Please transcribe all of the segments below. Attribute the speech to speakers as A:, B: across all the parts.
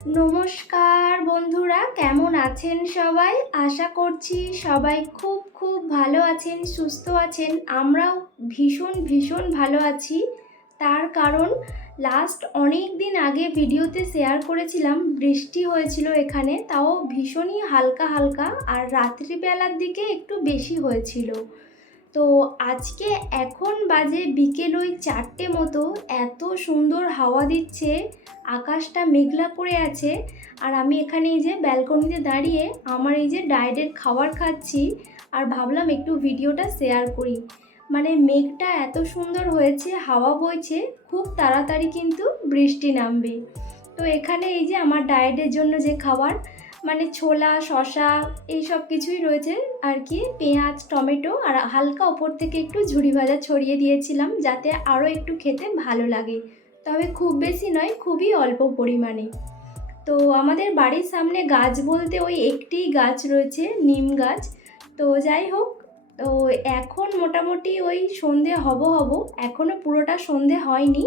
A: নমস্কার বন্ধুরা, কেমন আছেন সবাই? আশা করছি সবাই খুব খুব ভালো আছেন, সুস্থ আছেন। আমরাও ভীষণ ভীষণ ভালো আছি। তার কারণ লাস্ট অনেক দিন আগে ভিডিওতে শেয়ার করেছিলাম, বৃষ্টি হয়েছিল এখানে, তাও ভীষণই হালকা হালকা, আর রাত্রিবেলার দিকে একটু বেশি হয়েছিল। তো আজকে এখন বাজে বিকেল ওই চারটে মতো, এত সুন্দর হাওয়া দিচ্ছে, আকাশটা মেঘলা করে আছে, আর আমি এখানে এই যে ব্যালকনিতে দাঁড়িয়ে আমার এই যে ডায়েটের খাবার খাচ্ছি, আর ভাবলাম একটু ভিডিওটা শেয়ার করি। মানে মেঘটা এত সুন্দর হয়েছে, হাওয়া বইছে, খুব তাড়াতাড়ি কিন্তু বৃষ্টি নামবে। তো এখানে এই যে আমার ডায়েটের জন্য যে খাবার মানে ছোলা শশা এই সব কিছুই রয়েছে আর কি। পেঁয়াজ, টমেটো আর হালকা ওপর থেকে একটু ঝুড়ি ভাজা ছড়িয়ে দিয়েছিলাম যাতে আরও একটু খেতে ভালো লাগে। তবে খুব বেশি নয়, খুবই অল্প পরিমাণে। তো আমাদের বাড়ির সামনে গাছ বলতে ওই একটিই গাছ রয়েছে, নিম গাছ। তো যাই হোক, তো এখন মোটামুটি ওই সন্ধে হব হব এখনও পুরোটা সন্ধে হয়নি।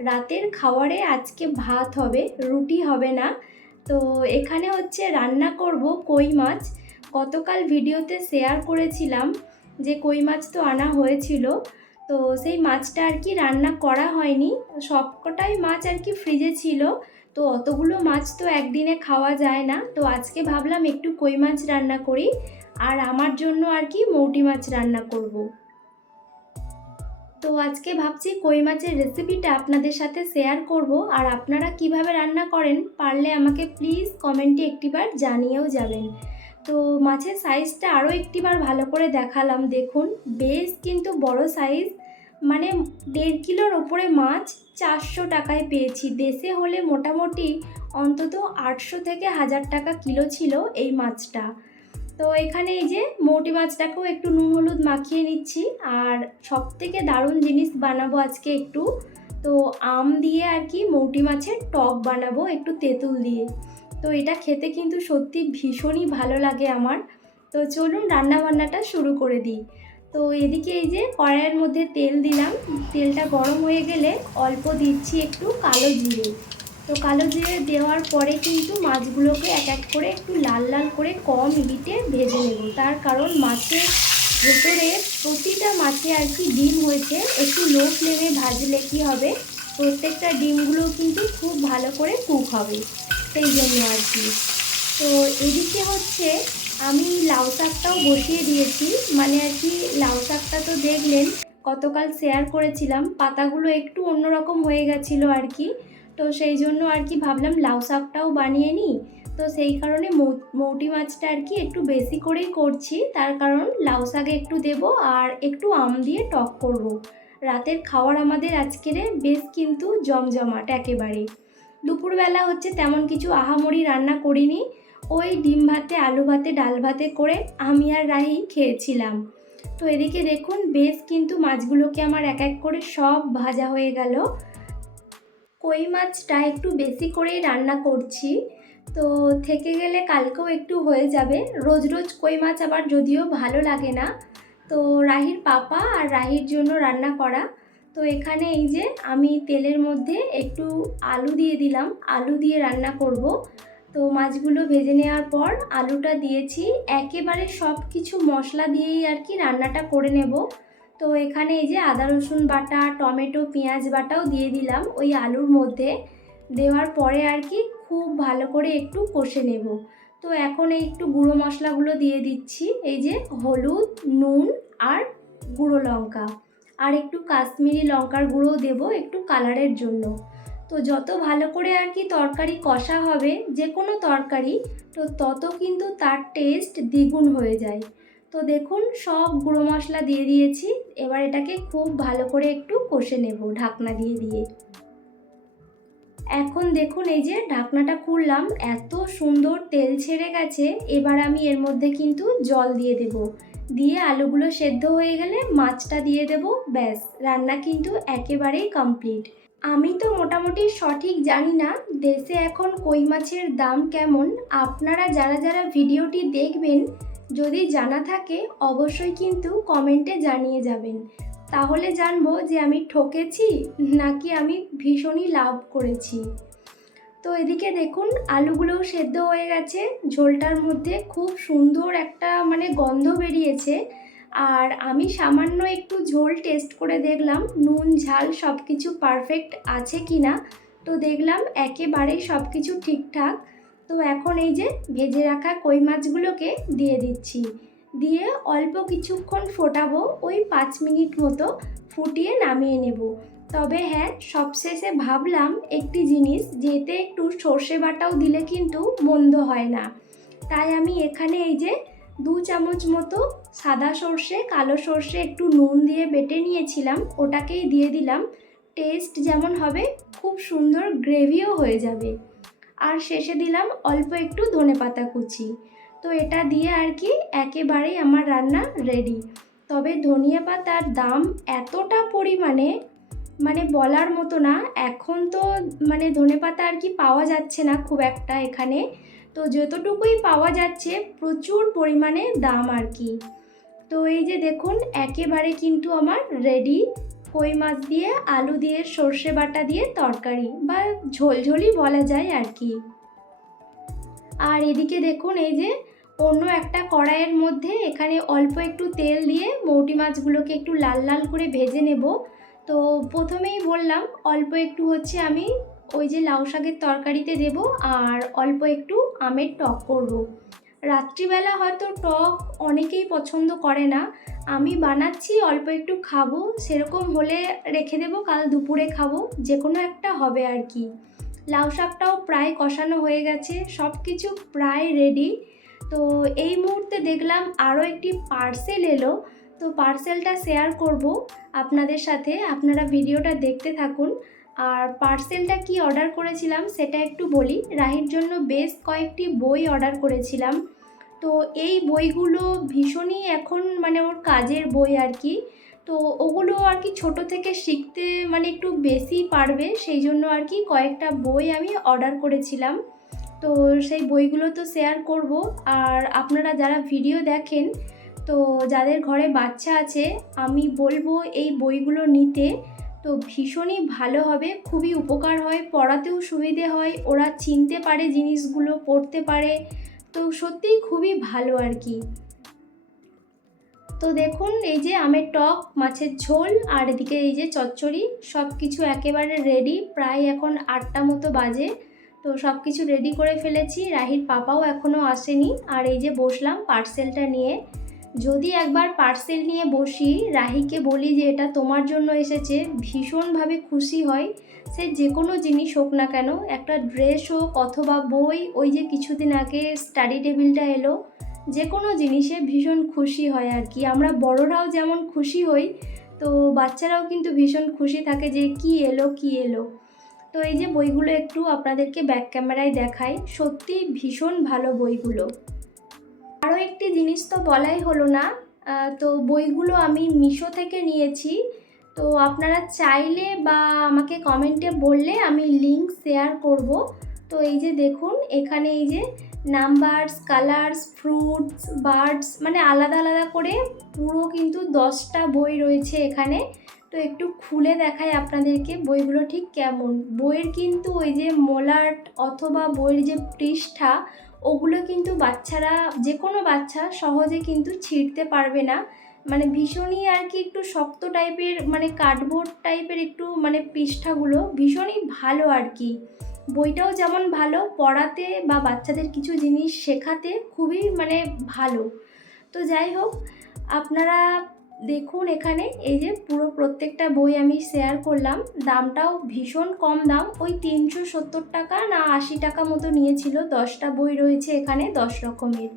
A: রাতের খাওয়ারে আজকে ভাত হবে, রুটি হবে না। তো এখানে হচ্ছে রান্না করব কই মাছ। গতকাল ভিডিওতে শেয়ার করেছিলাম যে কই মাছ তো আনা হয়েছিল। তো সেই মাছটা আর কি রান্না করা হয়নি। সবকটাই মাছ আর কি ফ্রিজে ছিল। তো অতগুলো মাছ তো একদিনে খাওয়া যায় না। তো আজকে ভাবলাম একটু কই মাছ রান্না করি। আর আমার জন্য আর কি মৌটি মাছ রান্না করব। তো আজকে ভাবছি কই মাছের রেসিপিটা আপনাদের সাথে শেয়ার করব। আর আপনারা কীভাবে রান্না করেন পারলে আমাকে প্লিজ কমেন্টে একটিবার জানিয়েও যাবেন। তো মাছের সাইজটা আরও একটিবার ভালো করে দেখালাম, দেখুন। বেশ কিন্তু বড় সাইজ মানে দেড় কিলোর ওপরে মাছ চারশো টাকায় পেয়েছি। দেশে হলে মোটামুটি অন্তত আটশো থেকে হাজার টাকা কিলো ছিল এই মাছটা। তো এখানে এই যে মৌটি মাছটাকেও একটু নুন, হলুদ মাখিয়ে নিচ্ছি। আর সব থেকে দারুণ জিনিস বানাবো আজকে একটু, তো আম দিয়ে আর কি মৌটি মাছের টক বানাবো একটু তেঁতুল দিয়ে। তো এটা খেতে কিন্তু সত্যি ভীষণই ভালো লাগে আমার। তো চলুন রান্না বান্নাটা শুরু করে দিই। তো এদিকে এই যে কড়াইয়ের মধ্যে তেল দিলাম। তেলটা গরম হয়ে গেলে অল্প দিচ্ছি একটু কালো জিরে। তো কালো জিরে দেওয়ার পরে কিন্তু মাছগুলোকে এক এক করে একটু লাল লাল করে কম হিটে ভেজে নেব। তার কারণ মাছের ভেতরে প্রতিটা মাছে আর কি ডিম হয়েছে, একটু লো ফ্লেমে ভাজলে কী হবে? প্রত্যেকটা ডিমগুলো কিন্তু খুব ভালো করে কুক হবে, সেই জন্য আর কি। তো এদিকে হচ্ছে আমি লাউ শাকটাও বসিয়ে দিয়েছি। মানে আর কি লাউ শাকটা তো দেখলেন, গতকাল শেয়ার করেছিলাম, পাতাগুলো একটু অন্যরকম হয়ে গেছিল আর কি। তো সেই জন্য আর কি ভাবলাম লাউ শাকটাও বানিয়ে নিই। তো সেই কারণে মৌটি মাছটা আর কি একটু বেশি করেই করছি। তার কারণ লাউ শাকে একটু দেব আর একটু আম দিয়ে টক করব। রাতের খাওয়ার আমাদের আজকের বেশ কিন্তু জমজমাট একেবারে দুপুরবেলা হচ্ছে তেমন কিছু আহামরি রান্না করিনি। ওই ডিম ভাতে, আলু ভাতে, ডাল ভাতে করে আমি আর রাহি খেয়েছিলাম। তো এদিকে দেখুন বেশ কিন্তু মাছগুলোকে আমার এক এক করে সব ভাজা হয়ে গেল। কই মাছটা একটু বেশি করেই রান্না করছি। তো থেকে গেলে কালকেও একটু হয়ে যাবে। রোজ রোজ কই মাছ আবার যদিও ভালো লাগে না। তো রাহির পাপা আর রাহির জন্য রান্না করা। তো এখানে এই যে আমি তেলের মধ্যে একটু আলু দিয়ে দিলাম। আলু দিয়ে রান্না করব। তো মাছগুলো ভেজে নেওয়ার পর আলুটা দিয়েছি। একেবারে সব কিছু মশলা দিয়েই আর কি রান্নাটা করে নেব। তো এখানে এই যে আদা, রসুন বাটা, টমেটো, পেঁয়াজ বাটাও দিয়ে দিলাম ওই আলুর মধ্যে। দেওয়ার পরে আর কি খুব ভালো করে একটু কষে নেব। তো এখন এই একটু গুঁড়ো মশলাগুলো দিয়ে দিচ্ছি, এই যে হলুদ, নুন আর গুঁড়ো লঙ্কা। আর একটু কাশ্মীরি লঙ্কার গুঁড়ো দেব একটু কালারের জন্য। তো যত ভালো করে আর কি তরকারি কষা হবে, যে কোনো তরকারি, তো তত কিন্তু তার টেস্ট দ্বিগুণ হয়ে যায়। তো দেখুন, সব গুঁড়ো মশলা দিয়ে দিয়েছি। এবার এটাকে খুব ভালো করে একটু কষে নেব ঢাকনা দিয়ে দিয়ে। এখন দেখুন, এই যে ঢাকনাটা খুললাম, এত সুন্দর তেল ছেড়ে গেছে, এবার আমি এর মধ্যে কিন্তু জল দিয়ে দেব। দিয়ে আলুগুলো সেদ্ধ হয়ে গেলে মাছটা দিয়ে দেব, ব্যাস, রান্না কিন্তু একেবারেই কমপ্লিট। আমি তো মোটামুটি সঠিক জানি না, দেশে এখন কই মাছের দাম কেমন? আপনারা যারা যারা ভিডিওটি দেখবেন যদি জানা থাকে, অবশ্যই কিন্তু কমেন্টে জানিয়ে যাবেন। তাহলে জানব যে আমি ঠকেছি নাকি আমি ভীষণই লাভ করেছি। তো এদিকে দেখুন, আলুগুলোও সেদ্ধ হয়ে গেছে। ঝোলটার মধ্যে খুব সুন্দর একটা মানে গন্ধ বেরিয়েছে। আর আমি সামান্য একটু ঝোল টেস্ট করে দেখলাম, নুন, ঝাল সব কিছু পারফেক্ট আছে কি না তো দেখলাম একেবারেই সব কিছু ঠিকঠাক। তো এখন এই যে ভেজে রাখা কই মাছগুলোকে দিয়ে দিচ্ছি। দিয়ে অল্প কিছুক্ষণ ফোটাবো, ওই পাঁচ মিনিট মতো ফুটিয়ে নামিয়ে নেব। তবে হ্যাঁ সবশেষে ভাবলাম একটি জিনিস যে এতে একটু সর্ষে বাটাও দিলে কিন্তু মন্দ হয় না। তাই আমি এখানে এই যে দু চামচ মতো সাদা সর্ষে, কালো সর্ষে একটু নুন দিয়ে বেটে নিয়েছিলাম, ওটাকেই দিয়ে দিলাম। টেস্ট যেমন হবে, খুব সুন্দর গ্রেভিও হয়ে যাবে। আর শেষে দিলাম অল্প একটু ধনে পাতা কুচি। তো এটা দিয়ে আর কি একেবারেই আমার রান্না রেডি তবে ধনিয়া পাতার দাম এতটা পরিমাণে মানে বলার মতো না, এখন তো মানে ধনে পাতা আর কি পাওয়া যাচ্ছে না খুব একটা এখানে। তো যতটুকুই পাওয়া যাচ্ছে প্রচুর পরিমাণে দাম আর কি। তো এই যে দেখুন, একেবারে কিন্তু আমার রেডি কই মাছ দিয়ে, আলু দিয়ে, সর্ষে বাটা দিয়ে তরকারি বা ঝোলঝোলই বলা যায় আর কি আর এদিকে দেখুন, এই যে অন্য একটা কড়াইয়ের মধ্যে এখানে অল্প একটু তেল দিয়ে মৌটি মাছগুলোকে একটু লাল লাল করে ভেজে নেব তো প্রথমেই বললাম, অল্প একটু হচ্ছে আমি ওই যে লাউ শাকের তরকারিতে দেব আর অল্প একটু আমের টক করব। রাত্রিবেলা হয়তো টক অনেকেই পছন্দ করে না। আমি বানাচ্ছি, অল্প একটু খাব, সেরকম হলে রেখে দেবো, কাল দুপুরে খাব যে কোনো একটা হবে আর কি। লাউ শাকটাও প্রায় কষানো হয়ে গেছে সব কিছু প্রায় রেডি তো এই মুহূর্তে দেখলাম আরও একটি পার্সেল এলো। তো পার্সেলটা শেয়ার করব আপনাদের সাথে, আপনারা ভিডিওটা দেখতে থাকুন। আর পার্সেলটা কি অর্ডার করেছিলাম সেটা একটু বলি। রাহির জন্য বেশ কয়েকটি বই অর্ডার করেছিলাম। তো এই বইগুলো ভীষণই এখন মানে ওর কাজের বই আর কি। তো ওগুলো আর কি ছোট থেকে শিখতে মানে একটু বেশি পারবে, সেই জন্য আর কি কয়েকটা বই আমি অর্ডার করেছিলাম। তো সেই বইগুলো তো শেয়ার করব। আর আপনারা যারা ভিডিও দেখেন, তো যাদের ঘরে বাচ্চা আছে, আমি বলব এই বইগুলো নিতে। তো ভীষণই ভালো হবে, খুবই উপকার হয়, পড়াতেও সুবিধে হয়, ওরা চিনতে পারে জিনিসগুলো, পড়তে পারে, তো সত্যিই খুবই ভালো আর কি। তো দেখুন, এই যে আমের টক, মাছের ঝোল আর এদিকে এই যে চচ্চড়ি সব কিছু একেবারে রেডি প্রায় এখন আটটা মতো বাজে। তো সব কিছু রেডি করে ফেলেছি, রাহির পাপাও এখনও আসেনি, আর এই যে বসলাম পার্সেলটা নিয়ে। যদি একবার পার্সেল নিয়ে বসি, রাহিকে বলি যে এটা তোমার জন্য এসেছে, ভীষণভাবে খুশি হয়। সে যে কোনো জিনিস হোক না কেন, একটা ড্রেস হোক অথবা বই, ওই যে কিছুদিন আগে স্টাডি টেবিলটা এলো, যে কোনো জিনিসে ভীষণ খুশি হয় আর কি। আমরা বড়রাও যেমন খুশি হই, তো বাচ্চারাও কিন্তু ভীষণ খুশি থাকে যে কি এলো কি এলো। তো এই যে বইগুলো একটু আপনাদেরকে ব্যাক ক্যামেরায় দেখাই সত্যি ভীষণ ভালো বইগুলো। আরও একটি জিনিস তো বলাই হলো না তো বইগুলো আমি মিশো থেকে নিয়েছি। তো আপনারা চাইলে বা আমাকে কমেন্টে বললে আমি লিঙ্ক শেয়ার করব। তো এই যে দেখুন, এখানে এই যে নাম্বারস কালার্স ফ্রুটস বার্ডস মানে আলাদা আলাদা করে পুরো কিন্তু দশটা বই রয়েছে এখানে। তো একটু খুলে দেখাই আপনাদেরকে বইগুলো ঠিক কেমন। বইয়ের কিন্তু ওই যে মোলাট অথবা বইয়ের যে পৃষ্ঠা ওগুলো কিন্তু বাচ্চারা যে কোনো বাচ্চা সহজে কিন্তু ছিঁড়তে পারবে না। মানে ভীষণই আর কি একটু শক্ত টাইপের মানে কার্ডবোর্ড টাইপের একটু মানে পৃষ্ঠাগুলো ভীষণই ভালো আর কি। বইটাও যেমন ভালো, পড়াতে বা বাচ্চাদের কিছু জিনিস শেখাতে খুবই মানে ভালো। তো যাই হোক, আপনারা দেখুন এখানে, এই যে পুরো প্রত্যেকটা বই আমি শেয়ার করলাম, দামটাও ভীষণ কম দাম, ওই তিনশো সত্তর টাকা না আশি টাকা মতো নিয়েছিল, দশটা বই রয়েছে এখানে, দশ রকমের।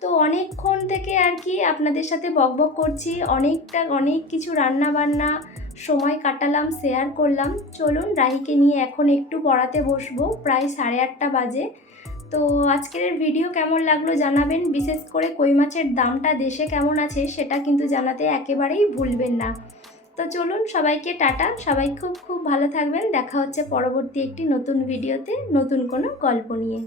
A: তো অনেকক্ষণ থেকে আর কি আপনাদের সাথে বকবক করছি, অনেকটা, অনেক কিছু রান্না বান্না সময় কাটালাম শেয়ার করলাম। চলুন রাহিকে নিয়ে এখন একটু পড়াতে বসবো, প্রায় সাড়ে আটটা বাজে। তো আজকের ভিডিও কেমন লাগল জানাবেন। বিশেষ করে কই মাছের দামটা, দেশে কেমন আছে সেটা কিন্তু জানাতে একেবারেই ভুলবেন না। তো চলুন সবাইকে টাটা। সবাই খুব খুব ভালো থাকবেন। দেখা হচ্ছে পরবর্তী একটি নতুন ভিডিওতে নতুন কোনো গল্প নিয়ে।